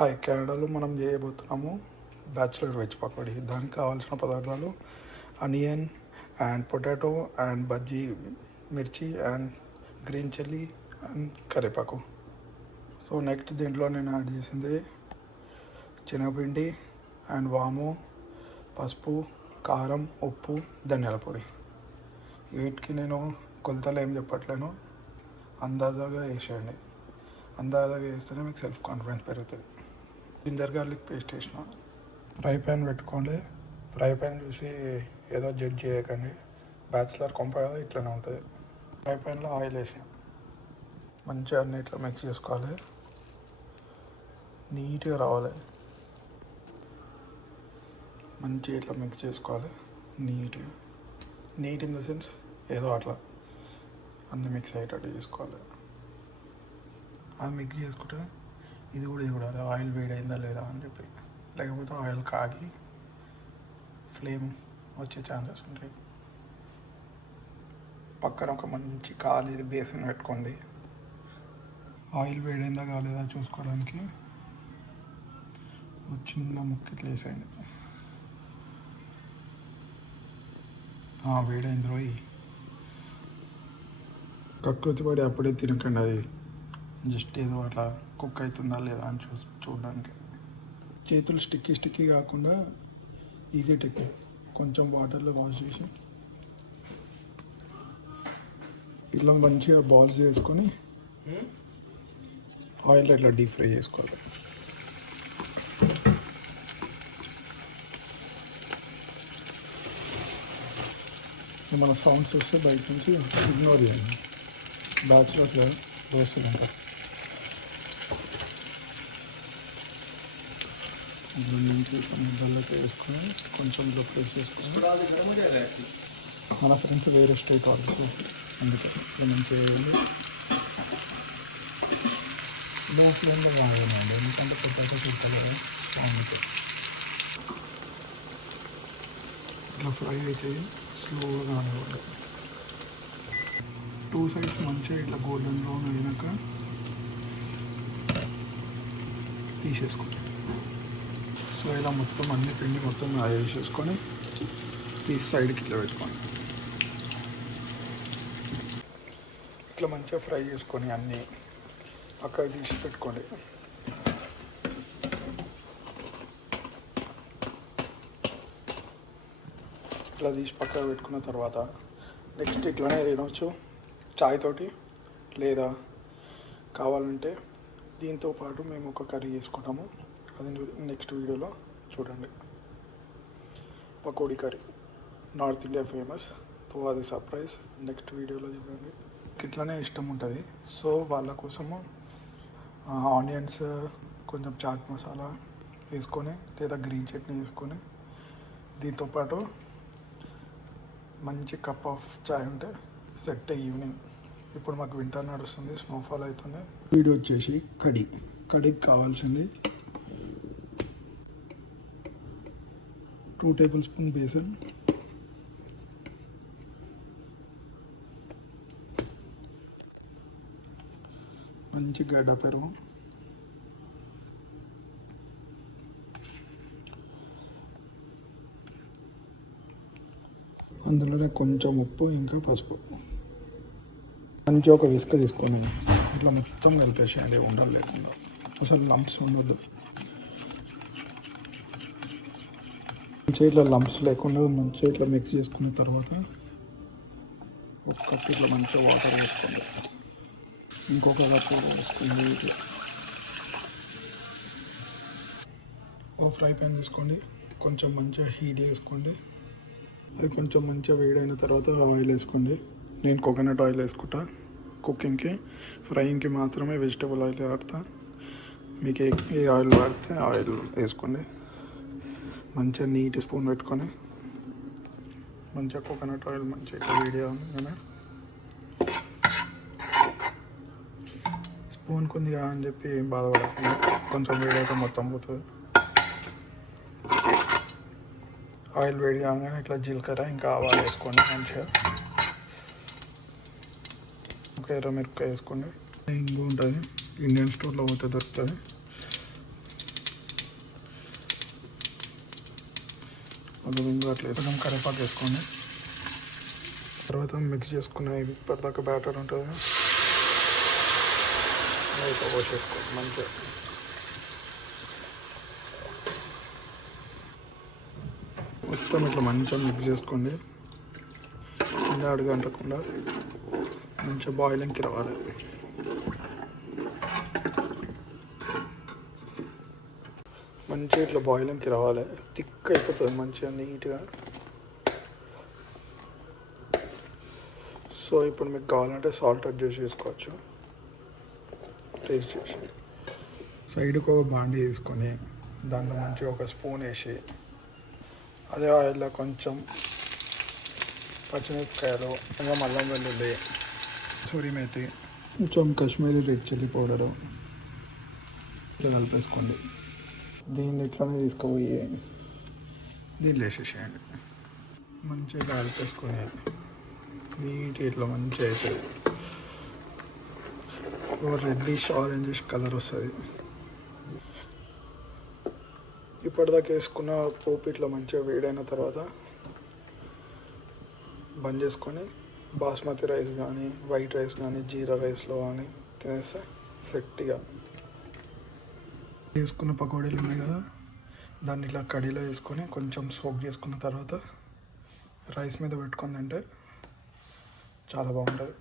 Hi, కెనడాలో మనం చేయబోతున్నాము బ్యాచులర్ వెజ్ పకోడీ. దానికి కావాల్సిన పదార్థాలు onion and potato and bajji మిర్చి అండ్ గ్రీన్ చిల్లీ అండ్ కరివేపాకు. సో నెక్స్ట్ దీంట్లో నేను యాడ్ చేసింది శనగపిండి అండ్ వాము, పసుపు, కారం, ఉప్పు, ధనియాల పొడి. వీటికి నేను కొలతలు ఏం చెప్పట్లేను, అందాజాగా వేసేయండి. అందాజాగా వేస్తేనే మీకు సెల్ఫ్ కాన్ఫిడెన్స్ పెరుగుతుంది. జింజర్ గార్లిక్ పేస్ట్ వేసిన. ఫ్రై ప్యాన్ పెట్టుకోండి. ఫ్రై ప్యాన్ చూసి ఏదో జడ్జ్ చేయకండి, బ్యాచిలర్ కొంప కదా ఇట్లనే ఉంటుంది. ఫ్రై ప్యాన్లో ఆయిల్ వేసిన. మంచిగా అన్ని ఇట్లా మిక్స్ చేసుకోవాలి, నీట్గా రావాలి. మంచిగా ఇట్లా మిక్స్ చేసుకోవాలి నీట్గా. నీట్ ఇన్ ద సెన్స్ ఏదో అట్లా అన్నీ మిక్స్ అయ్యేటట్టు చేసుకోవాలి. అది మిక్స్ చేసుకుంటే ఇది కూడా చూడాలి ఆయిల్ వేడైందా లేదా అని చెప్పి, లేకపోతే ఆయిల్ కాగి ఫ్లేమ్ వచ్చే ఛాన్సెస్ ఉంటాయి. పక్కన ఒక మంచి కాలేది బేసిన్ పెట్టుకోండి. ఆయిల్ వేడైందా కాలేదా చూసుకోవడానికి చిన్న ముక్క ఇట్లా వేసేయండి. వేడైంది రోయి. కకృతి పడి అప్పుడే తినకండి, అది జస్ట్ ఏదో అట్లా కుక్ అవుతుందా లేదా అని చూడడానికి. చేతులు స్టిక్కీ కాకుండా ఈజీ టెక్నిక్. కొంచెం వాటర్లో వాష్ చేసి ఇట్లా మంచిగా బాల్స్ చేసుకొని ఆయిల్లో ఇట్లా డీప్ ఫ్రై చేసుకోవాలి. మన సౌండ్స్ వస్తే బయట నుంచి ఇగ్నోర్ చేయండి. బ్యాచులర్స్గా రోస్ట్ అంటారు. నుంచి ముద్దల్లోకి వేసుకొని కొంచెం ప్రెస్ చేసుకొని, మన ఫ్రెండ్స్ వేరే స్టేట్ ఆర్డర్స్ అందుకే మంచిగా వేయాలి. లో ఫ్లేమ్లో బాగుందండి, ఎందుకంటే పొటాటో కుక్కలు కదా బాగుంటుంది. ఇట్లా ఫ్రై అయితే స్లోగా కానివ్వండి. 2 సైడ్స్ మంచిగా ఇట్లా గోల్డెన్ బ్రౌన్ అయినాక తీసేసుకోండి. సో ఇలా మొత్తం అన్ని పిండి మొత్తం వేసేసుకొని తీసి సైడ్కి ఇట్లా పెట్టుకోండి. ఇట్లా మంచిగా ఫ్రై చేసుకొని అన్నీ పక్కకు తీసి పెట్టుకోండి. ఇట్లా తీసి పక్కకు పెట్టుకున్న తర్వాత నెక్స్ట్ ఇట్లానే తినవచ్చు చాయ్ తోటి, లేదా కావాలంటే దీంతో పాటు మేము ఒక కర్రీ చేసుకుంటాము, అది నెక్స్ట్ వీడియోలో చూడండి. Pakodi curry north India famous. So అది సర్ప్రైజ్ నెక్స్ట్ వీడియోలో చూడండి. ఇట్లనే ఇష్టం ఉంటుంది. సో వాళ్ళ కోసము ఆనియన్స్, కొంచెం చాట్ మసాలా వేసుకొని లేదా గ్రీన్ చట్నీ వేసుకొని దీంతోపాటు మంచి కప్ ఆఫ్ చాయ్ ఉంటే సెట్ ఈవినింగ్. ఇప్పుడు మాకు వింటర్ నడుస్తుంది, స్నోఫాల్ అవుతుంది. వీడియో వచ్చేసి కడికి కావాల్సింది 2 టేబుల్ స్పూన్ బేసన్, మంచి గడ్డ పెరుగు, అందులోనే కొంచెం ఉప్పు, ఇంకా పసుపు. మంచిగా ఒక విస్క తీసుకొని ఇట్లా మొత్తం కలిపేసేయండి, ఉండలు లేకుండా. అసలు లంప్స్ ఉండదు. మంచిగా ఇట్లా లంప్స్ లేకుండా మంచిగా ఇట్లా మిక్స్ చేసుకున్న తర్వాత ఒక కప్ ఇట్లా మంచిగా వాటర్ వేసుకోండి. ఇంకొక కప్ వేసుకుంది. ఇట్లా ఓ ఫ్రై ప్యాన్ తీసుకోండి, కొంచెం మంచిగా హీట్ చేసుకోండి. అది కొంచెం మంచిగా వేడైన తర్వాత ఆయిల్ వేసుకోండి. నేను కోకోనట్ ఆయిల్ వేసుకుంటా కుకింగ్కి. ఫ్రైయింగ్కి మాత్రమే వెజిటబుల్ ఆయిల్ వాడతా. మీకు ఏ ఆయిల్ వాడితే ఆయిల్ వేసుకోండి. మంచిగా నీట్ స్పూన్ పెట్టుకొని మంచిగా కోకోనట్ ఆయిల్ మంచిగా వేడి అవగానే స్పూన్ కొందిగా అని చెప్పి ఏం బాధపడకండి, కొంచెం వేడైతే మొత్తం పోతుంది. ఆయిల్ వేడి కాగానే ఇట్లా జీలకర్ర ఇంకా ఆవాలు వేసుకోండి. మంచిగా ఒక ఎర్రమిరపకాయ వేసుకోండి. ఇంగు ఉంటుంది, ఇండియన్ స్టోర్లో పోతే దొరుకుతుంది. కొంచెం ఇంగు అట్లా కొంచెం కరివేపాకు వేసుకోండి. తర్వాత మిక్స్ చేసుకున్న ఇప్పటిదాకా బ్యాటర్ ఉంటుంది ఇట్లా పోసేసుకోండి మంచిగా. మొత్తం ఇట్లా మంచిగా మిక్స్ చేసుకోండి. కింద అడుగు అంటకుండా మంచిగా బాయిలింగ్కి రావాలి. మంచిగా ఇట్లా బాయిలింగ్కి రావాలి. థిక్ అయిపోతుంది మంచిగా నీట్గా. సో ఇప్పుడు మీకు కావాలంటే సాల్ట్ అడ్జస్ట్ చేసుకోవచ్చు టేస్ట్ చేసి. సైడ్కి ఒక బాండీ తీసుకొని దాంట్లో మంచిగా ఒక స్పూన్ వేసి అదే ఆయిల్లో కొంచెం పచ్చిమిరపకాయలు, కొంచెం అల్లం వెల్లుల్లి, సూరి మేతి, కొంచెం కాశ్మీరీ రెడ్ చిల్లీ పౌడరు ఇట్లా కలిపేసుకోండి. దీన్ని ఇట్లానే తీసుకుపోయి దీన్ని వేసేసేయండి. మంచిగా కలిపేసుకొని నీట్గా ఇట్లా మంచిగా అవుతుంది. రెడ్డిష్ ఆరెంజిష్ కలర్ వస్తుంది. ఇప్పటిదాకా వేసుకున్న పోపు ఇట్లా మంచిగా వేడైన తర్వాత బంద్ చేసుకొని బాస్మతి రైస్ కానీ వైట్ రైస్ కానీ జీరా రైస్లో కానీ తినేస్తే సెట్గా. వేసుకున్న పకోడీలు ఉన్నాయి కదా, దాన్ని ఇలా కడీలో వేసుకొని కొంచెం సోక్ చేసుకున్న తర్వాత రైస్ మీద పెట్టుకొని తింటే చాలా బాగుంటుంది.